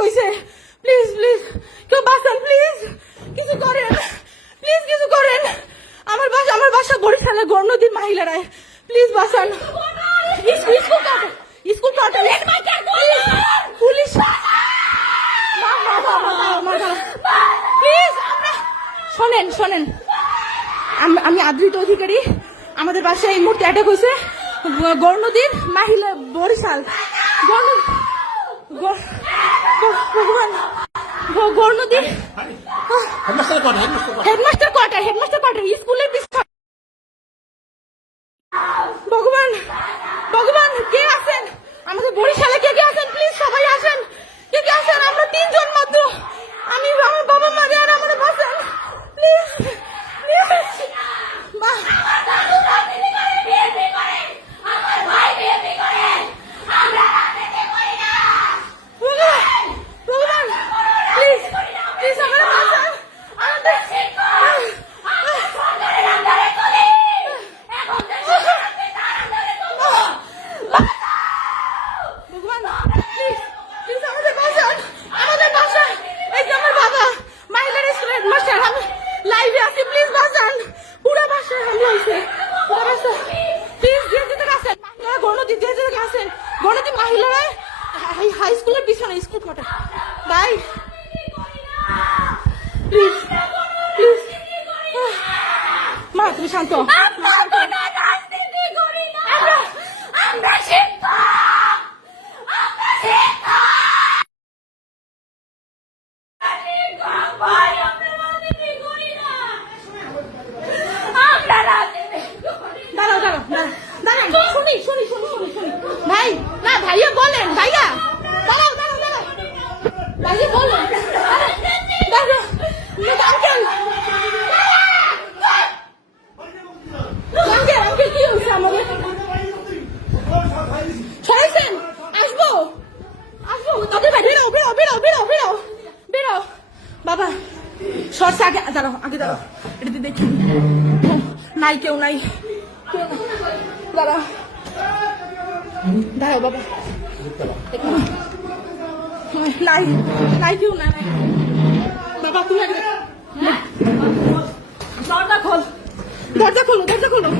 হইছে। Please please কেউ বাঁচান প্লিজ কিছু করেন প্লিজ কিছু করেন। আমার বাসা আমার বাসা বরিশালে গড় নদীর মহিলারা প্লিজ বাঁচান। স্কুল স্কুল কাটো স্কুল কাটো পুলিশ প্লিজ শোনেন শোনেন। আমি আদৃত অধিকারী। আমাদের বাসায় এই মুহূর্তে অ্যাটাক হয়েছে গড় মাহিলা বরিশাল। গড় নদী- গড়- গড়- ভগবান গ- headmaster quarter headmaster quarter headmaster quarter স্কুলের পিছনে। ভগবান ভগবান কে আছেন? আমাদের বরিশালে কে কে আছেন? প্লিজ সবাই আসেন। কে কে আছেন? আমরা তিনজন মাত্র। আমি আমার বাবা মা আর আমাদের বাঁচান প্লিজ ভগবান প্লিজ প্লিজ আমাদের বাঁচান আমাদের ভগবান প্লিজ প্লিজ আমাদের বাঁচান আমাদের বাঁচান এই যে আমার বাবা মাহিলার স্কুলের মাস্টার আমি লাইভে আছি প্লিজ বাঁচান পুরা বাসায় হামলা হয়েছে পুরা বাসা প্লিজ দিয়ে যেতে আছেন মহিলারা গণতি দিয়ে দিতে আছেন গণতি মহিলারা হাই স্কুলের পিছনে স্কুল ফটা বাই প্লিজ প্লিজ মা, তুমি শান্ত সরষ আগে দাঁড়াও আগে দাঁড়াও। এটাতে দেখি। নাই কেউ নাই। কেউ। দাঁড়াও। দাঁড়াও বাবা। নাই নাই কেউ নাই নাই। বাবা, তুমি আগে দরজা খোল। দরজা খোলো দরজা খোলো।